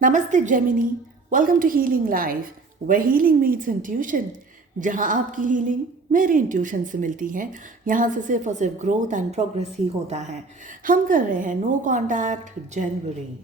नमस्ते Gemini, welcome to healing life where healing meets intuition. जहाँ आपकी हीलिंग मेरे इंट्यूशन से मिलती है, यहाँ से सिर्फ और सिर्फ ग्रोथ एंड प्रोग्रेस ही होता है। हम कर रहे हैं नो कॉन्टैक्ट जनवरी।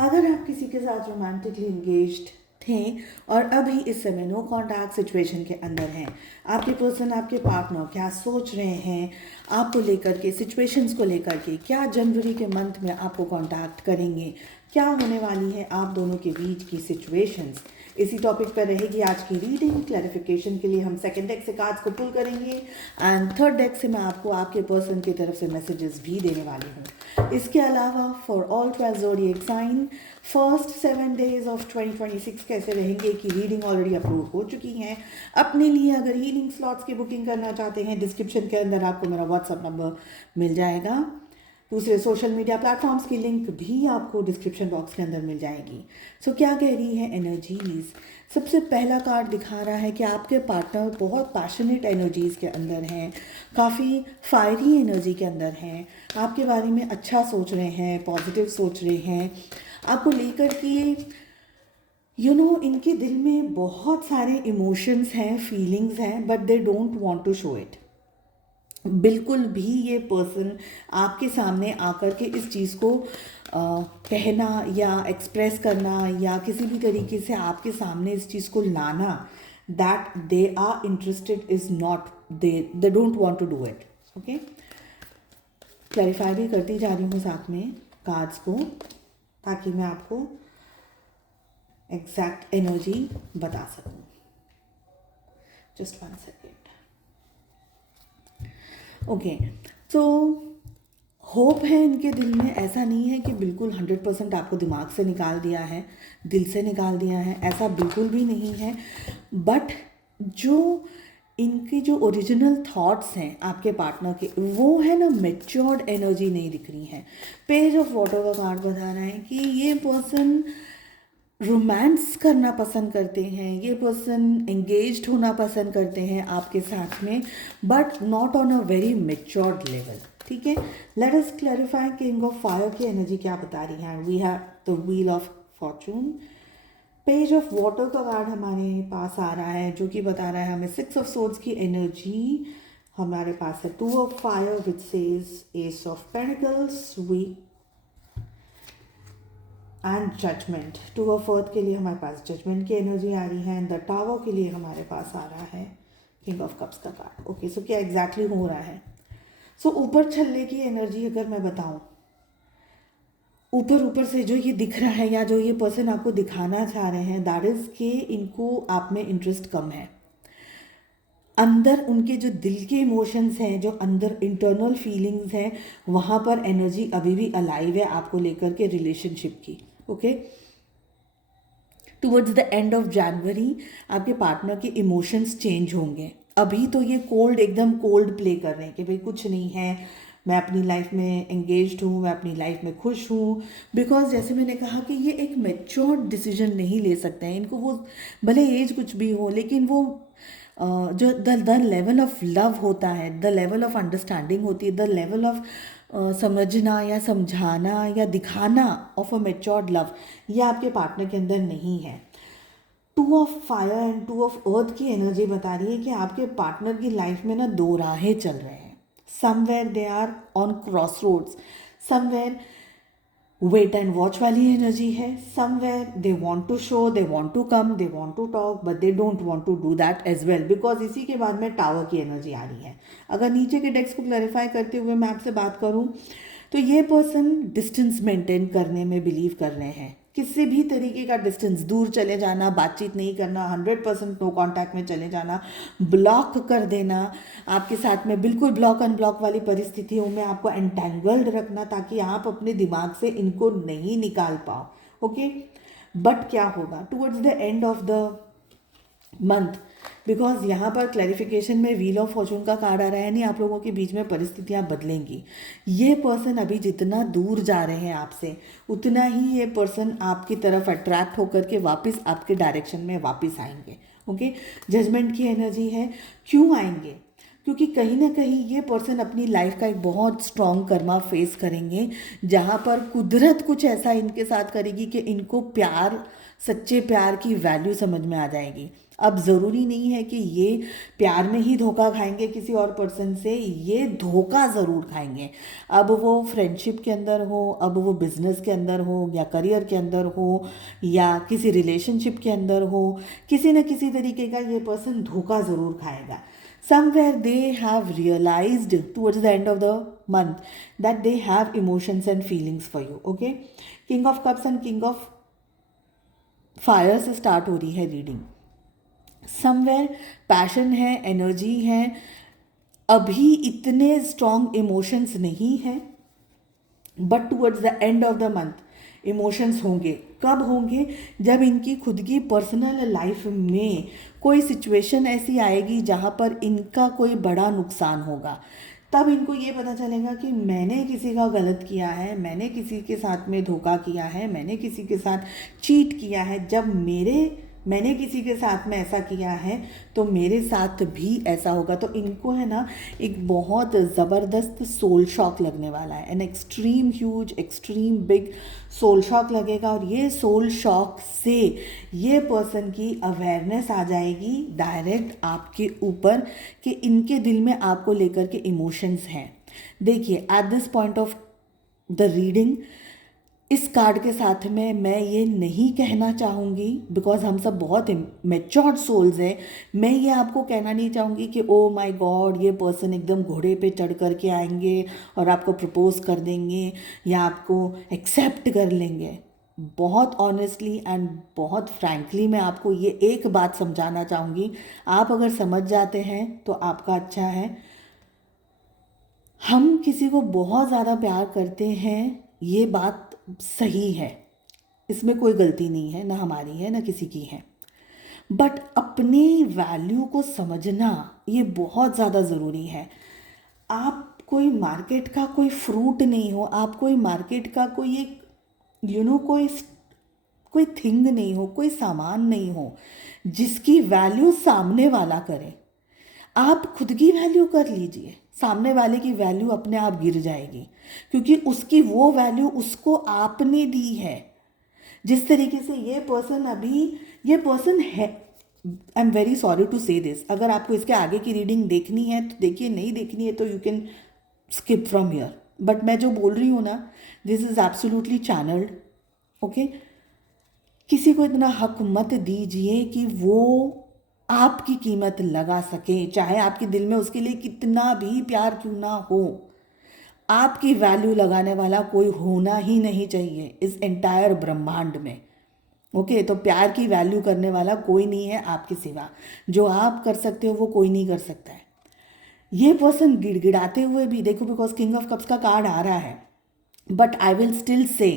अगर आप किसी के साथ रोमांटिकली इंगेज्ड थे और अभी इस समय नो कॉन्टैक्ट सिचुएशन के अंदर हैं, आपके पर्सन, आपके पार्टनर क्या सोच रहे हैं आपको लेकर के, सिचुएशंस को लेकर के, क्या जनवरी के मंथ में आपको कॉन्टैक्ट करेंगे, क्या होने वाली है आप दोनों के बीच की सिचुएशंस, इसी टॉपिक पर रहेगी आज की रीडिंग। क्लैरिफिकेशन के लिए हम सेकंड डेक से कार्ड्स को पुल करेंगे एंड थर्ड डेक से मैं आपको आपके पर्सन की तरफ से मैसेजेस भी देने वाली हूँ। इसके अलावा for all 12 zodiac sign first 7 days of 2026 कैसे रहेंगे की रीडिंग ऑलरेडी अप्रूव हो चुकी है। अपने लिए अगर हीलिंग स्लॉट्स की बुकिंग करना चाहते हैं, डिस्क्रिप्शन के अंदर आपको मेरा व्हाट्सअप नंबर मिल जाएगा। दूसरे सोशल मीडिया प्लेटफॉर्म्स की लिंक भी आपको डिस्क्रिप्शन बॉक्स के अंदर मिल जाएगी। सो क्या कह रही है एनर्जीज? सबसे पहला कार्ड दिखा रहा है कि आपके पार्टनर बहुत पैशनेट एनर्जीज़ के अंदर हैं, काफ़ी फायरी एनर्जी के अंदर हैं, आपके बारे में अच्छा सोच रहे हैं, पॉजिटिव सोच रहे हैं, आपको लेकर के इनके दिल में बहुत सारे इमोशंस हैं, फीलिंग्स हैं, but they don't want to show it. बिल्कुल भी ये पर्सन आपके सामने आकर के इस चीज़ को कहना या एक्सप्रेस करना या किसी भी तरीके से आपके सामने इस चीज़ को लाना, that they are interested is not, they don't want to do it. Okay, clarify भी करती जा रही हूँ साथ में कार्ड्स को, ताकि मैं आपको एग्जैक्ट एनर्जी बता सकूँ। Just 1 second. ओके, तो होप है इनके दिल में, ऐसा नहीं है कि बिल्कुल 100% आपको दिमाग से निकाल दिया है, दिल से निकाल दिया है, ऐसा बिल्कुल भी नहीं है। बट जो इनकी जो ओरिजिनल थॉट्स हैं आपके पार्टनर के, वो है ना, मैच्योर्ड एनर्जी नहीं दिख रही है। पेज ऑफ वाटर का कार्ड बता रहा है कि ये पर्सन रोमांस करना पसंद करते हैं, ये पर्सन एंगेज्ड होना पसंद करते हैं आपके साथ में, but not on a very matured level. ठीक है, let us clarify king of fire की एनर्जी क्या बता रही है। We have the wheel of fortune, page of water का कार्ड हमारे पास आ रहा है जो कि बता रहा है हमें 6 ऑफ सोर्ड्स की एनर्जी हमारे पास है। 2 of fire which says ace of pentacles, we and judgement. 2 of earth के लिए हमारे पास जजमेंट की एनर्जी आ रही है एंड द टावर के लिए हमारे पास आ रहा है किंग ऑफ कप्स का कार्ड। ओके, सो क्या एग्जैक्टली हो रहा है? सो ऊपर छल्ले की एनर्जी अगर मैं बताऊं, ऊपर ऊपर से जो ये दिख रहा है या जो ये पर्सन आपको दिखाना चाह रहे हैं, दैट इज कि इनको आप में इंटरेस्ट कम है। अंदर उनके जो दिल के इमोशंस हैं, जो अंदर इंटरनल फीलिंग्स हैं, वहाँ पर एनर्जी अभी भी अलाइव है आपको लेकर के रिलेशनशिप की। Okay, towards the end of January आपके पार्टनर के इमोशंस चेंज होंगे। अभी तो ये कोल्ड, एकदम कोल्ड प्ले कर रहे हैं कि भाई कुछ नहीं है, मैं अपनी लाइफ में एंगेज्ड हूँ, मैं अपनी लाइफ में खुश हूँ। बिकॉज जैसे मैंने कहा कि ये एक मैच्योर्ड डिसीजन नहीं ले सकते हैं, इनको वो भले एज कुछ भी हो, लेकिन वो जो द लेवल ऑफ लव होता है, द लेवल ऑफ अंडरस्टैंडिंग होती है, द लेवल ऑफ समझना या समझाना या दिखाना ऑफ अ मैच्योर्ड लव, ये आपके पार्टनर के अंदर नहीं है। 2 ऑफ फायर एंड 2 ऑफ अर्थ की एनर्जी बता रही है कि आपके पार्टनर की लाइफ में ना दो राहें चल रहे हैं। Somewhere they are on cross roads, somewhere wait and watch वाली एनर्जी है, somewhere they want to show, they want to come, they want to talk, but they don't want to do that as well, because इसी के बाद में tower की energy आ रही है। अगर नीचे के डेक्स को क्लैरिफाई करते हुए मैं आपसे बात करूं, तो ये पर्सन डिस्टेंस मेंटेन करने में बिलीव कर रहे हैं। किसी भी तरीके का डिस्टेंस, दूर चले जाना, बातचीत नहीं करना, 100% नो कांटेक्ट में चले जाना, ब्लॉक कर देना, आपके साथ में बिल्कुल ब्लॉक अनब्लॉक वाली परिस्थितियों में आपको एंटेंगल्ड रखना, ताकि आप अपने दिमाग से इनको नहीं निकाल पाओ। ओके, बट क्या होगा towards the end of the month, because यहाँ पर क्लैरिफिकेशन में व्हील ऑफ फॉर्चून का कार्ड आ रहा है, नहीं आप लोगों के बीच में परिस्थितियाँ बदलेंगी। ये पर्सन अभी जितना दूर जा रहे हैं आपसे, उतना ही ये पर्सन आपकी तरफ अट्रैक्ट होकर के वापस आपके डायरेक्शन में वापस आएंगे। ओके, जजमेंट की एनर्जी है। क्यों आएंगे? क्योंकि कहीं ना कहीं ये पर्सन अपनी लाइफ का एक बहुत स्ट्रॉन्ग कर्मा फेस करेंगे, जहाँ पर कुदरत कुछ ऐसा इनके साथ करेगी कि इनको प्यार, सच्चे प्यार की वैल्यू समझ में आ जाएगी। अब ज़रूरी नहीं है कि ये प्यार में ही धोखा खाएंगे किसी और पर्सन से, ये धोखा ज़रूर खाएंगे। अब वो फ्रेंडशिप के अंदर हो, अब वो बिजनेस के अंदर हो, या करियर के अंदर हो, या किसी रिलेशनशिप के अंदर हो, किसी न किसी तरीके का ये पर्सन धोखा ज़रूर खाएगा। Somewhere they have realized towards the end of the month that they have emotions and feelings for you. Okay, King of Cups and King of Fire से स्टार्ट हो रही है रीडिंग। समवेयर पैशन है, energy है, अभी इतने strong emotions नहीं हैं, but towards the end of the month emotions होंगे। कब होंगे? जब इनकी खुद की पर्सनल लाइफ में कोई सिचुएशन ऐसी आएगी जहाँ पर इनका कोई बड़ा नुकसान होगा, तब इनको ये पता चलेगा कि मैंने किसी का गलत किया है, मैंने किसी के साथ में धोखा किया है, मैंने किसी के साथ चीट किया है। जब मैंने किसी के साथ में ऐसा किया है तो मेरे साथ भी ऐसा होगा। तो इनको है ना एक बहुत ज़बरदस्त सोल शॉक लगने वाला है, an extreme huge extreme big soul shock लगेगा। और ये सोल शॉक से ये पर्सन की अवेयरनेस आ जाएगी डायरेक्ट आपके ऊपर कि इनके दिल में आपको लेकर के इमोशंस हैं। देखिए, at this point of the reading, इस कार्ड के साथ में मैं ये नहीं कहना चाहूँगी, बिकॉज हम सब बहुत मैच्योर्ड सोल्स हैं, मैं ये आपको कहना नहीं चाहूँगी कि ओ माय गॉड ये पर्सन एकदम घोड़े पे चढ़ कर के आएंगे और आपको प्रपोज कर देंगे या आपको एक्सेप्ट कर लेंगे। बहुत ऑनेस्टली एंड बहुत फ्रैंकली मैं आपको ये एक बात समझाना चाहूँगी, आप अगर समझ जाते हैं तो आपका अच्छा है। हम किसी को बहुत ज़्यादा प्यार करते हैं, ये बात सही है, इसमें कोई गलती नहीं है, ना हमारी है ना किसी की है, बट अपनी वैल्यू को समझना ये बहुत ज़्यादा ज़रूरी है। आप कोई मार्केट का कोई फ्रूट नहीं हो, आप कोई मार्केट का कोई एक कोई थिंग नहीं हो, कोई सामान नहीं हो जिसकी वैल्यू सामने वाला करे। आप खुद की वैल्यू कर लीजिए, सामने वाले की वैल्यू अपने आप गिर जाएगी, क्योंकि उसकी वो वैल्यू उसको आपने दी है। जिस तरीके से ये पर्सन है, I am very sorry to say this, अगर आपको इसके आगे की रीडिंग देखनी है तो देखिए, नहीं देखनी है तो you can skip from here, but मैं जो बोल रही हूँ ना, this is absolutely channelled. Okay, किसी को इतना हक मत दीजिए कि वो आपकी कीमत लगा सके, चाहे आपके दिल में उसके लिए कितना भी प्यार क्यों ना हो। आपकी वैल्यू लगाने वाला कोई होना ही नहीं चाहिए इस एंटायर ब्रह्मांड में। ओके, तो प्यार की वैल्यू करने वाला कोई नहीं है आपके सिवा। जो आप कर सकते हो वो कोई नहीं कर सकता है। ये पर्सन गिड़गिड़ाते हुए भी देखो, बिकॉज किंग ऑफ कप्स का कार्ड आ रहा है, but I will still say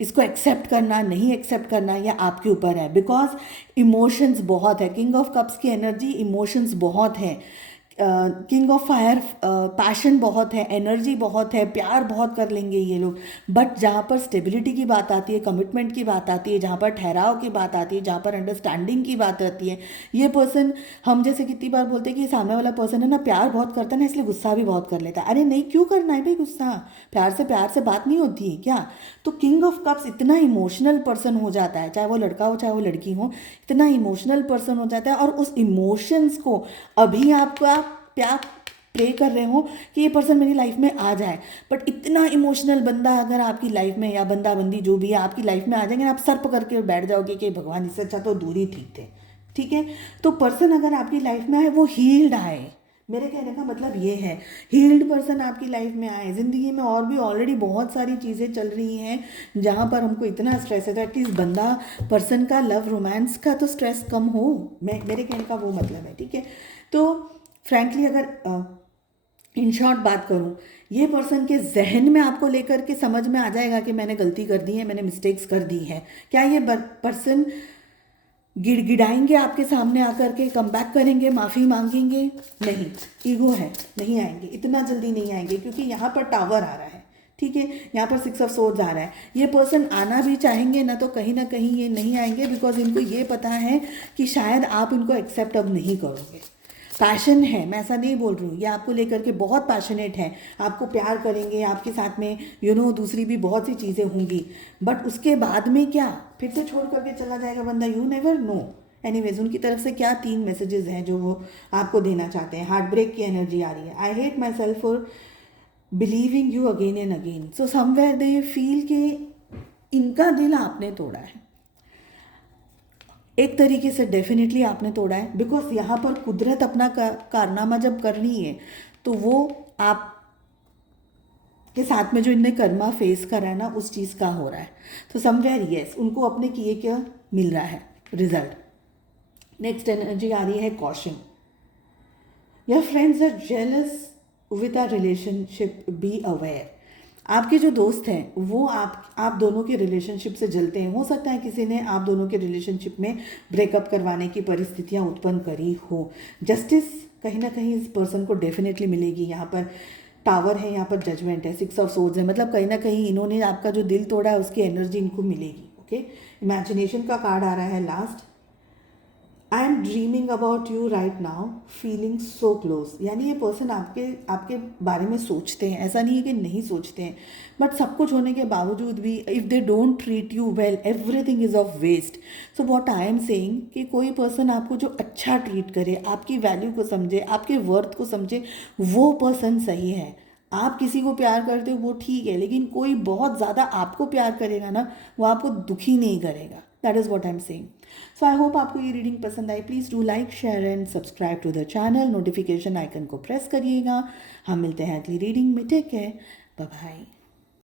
इसको एक्सेप्ट करना नहीं एक्सेप्ट करना यह आपके ऊपर है, बिकॉज इमोशंस बहुत है। किंग ऑफ कप्स की एनर्जी इमोशंस बहुत है, किंग ऑफ फायर पैशन बहुत है, एनर्जी बहुत है, प्यार बहुत कर लेंगे ये लोग। बट जहाँ पर स्टेबिलिटी की बात आती है, कमिटमेंट की बात आती है, जहाँ पर ठहराव की बात आती है, जहाँ पर अंडरस्टैंडिंग की बात आती है, ये पर्सन, हम जैसे कितनी बार बोलते हैं कि सामने वाला पर्सन है ना प्यार बहुत करता है ना, इसलिए गुस्सा भी बहुत कर लेता है। अरे नहीं, क्यों करना है भाई गुस्सा? प्यार से बात नहीं होती है क्या? तो किंग ऑफ कप्स इतना इमोशनल पर्सन हो जाता है, चाहे वो लड़का हो चाहे वो लड़की हो, इतना इमोशनल पर्सन हो जाता है। और उस इमोशंस को अभी आपका प्यार प्रे कर रहे हो कि ये पर्सन मेरी लाइफ में आ जाए, बट इतना इमोशनल बंदा अगर आपकी लाइफ में, या बंदा बंदी जो भी है आपकी लाइफ में आ जाएंगे ना, आप सर पकड़ के बैठ जाओगे कि भगवान इससे अच्छा तो दूर ही ठीक थे। ठीक है, तो पर्सन अगर आपकी लाइफ में आए वो हील्ड आए, मेरे कहने का मतलब ये है, हील्ड पर्सन आपकी लाइफ में आए। ज़िंदगी में और भी ऑलरेडी बहुत सारी चीज़ें चल रही हैं जहाँ पर हमको इतना स्ट्रेस है, एटलीस्ट बंदा पर्सन का लव रोमांस का तो स्ट्रेस कम हो, मेरे कहने का वो मतलब है। ठीक है, तो फ्रैंकली अगर इन शॉर्ट बात करूँ, ये पर्सन के जहन में आपको लेकर के समझ में आ जाएगा कि मैंने गलती कर दी है, मैंने मिस्टेक्स कर दी है। क्या ये पर्सन गिड़गिड़ाएंगे आपके सामने आकर के, कम बैक करेंगे, माफ़ी मांगेंगे? नहीं, ईगो है, नहीं आएंगे, इतना जल्दी नहीं आएंगे, क्योंकि यहाँ पर टावर आ रहा है। ठीक है, यहाँ पर 6 ऑफ सोर्ड्स आ रहा है। ये पर्सन आना भी चाहेंगे ना तो कहीं ना कहीं ये नहीं आएंगे, बिकॉज इनको ये पता है कि शायद आप इनको एक्सेप्ट अब नहीं करोगे। पैशन है, मैं ऐसा नहीं बोल रही हूँ, ये आपको लेकर के बहुत पैशनेट है, आपको प्यार करेंगे, आपके साथ में दूसरी भी बहुत सी चीज़ें होंगी, बट उसके बाद में क्या फिर से छोड़ करके चला जाएगा बंदा, यू नेवर नो। एनीवेज, उनकी तरफ से क्या 3 मैसेजेस हैं जो वो आपको देना चाहते हैं। हार्ट ब्रेक की एनर्जी आ रही है। I hate my self for believing you again and again. So somewhere they feel कि इनका दिल आपने तोड़ा है, एक तरीके से डेफिनेटली आपने तोड़ा है, बिकॉज यहाँ पर कुदरत अपना कारनामा जब कर रही है तो वो आप के साथ में जो इनने कर्मा फेस करा है ना, उस चीज़ का हो रहा है। तो समवेयर यस, उनको अपने किए क्या मिल रहा है रिजल्ट। नेक्स्ट एनर्जी आ रही है caution. Your friends are jealous with our relationship, be aware. आपके जो दोस्त हैं वो आप दोनों के रिलेशनशिप से जलते हैं। हो सकता है किसी ने आप दोनों के रिलेशनशिप में ब्रेकअप करवाने की परिस्थितियां उत्पन्न करी हो। जस्टिस कहीं ना कहीं इस पर्सन को डेफिनेटली मिलेगी। यहाँ पर टावर है, यहाँ पर जजमेंट है, 6 ऑफ सोर्ड्स है, मतलब कहीं ना कहीं इन्होंने आपका जो दिल तोड़ा है उसकी एनर्जी इनको मिलेगी। ओके, इमेजिनेशन का कार्ड आ रहा है last. I am dreaming about you right now, feeling so close. यानी ये पर्सन आपके बारे में सोचते हैं, ऐसा नहीं है कि नहीं सोचते हैं, बट सब कुछ होने के बावजूद भी if they don't treat you well, everything is of waste. So what I am saying कि कोई पर्सन आपको जो अच्छा ट्रीट करे, आपकी वैल्यू को समझे, आपके वर्थ को समझे, वो पर्सन सही है। आप किसी को प्यार करते हो वो ठीक है, लेकिन कोई बहुत ज़्यादा आपको प्यार करेगा ना, वो आपको दुखी नहीं करेगा। That is what I am saying. So I hope आपको ये रीडिंग पसंद आई। Please do like, share and subscribe to the channel. Notification icon को प्रेस करिएगा। हम मिलते हैं अगली रीडिंग में। Take care, bye bye.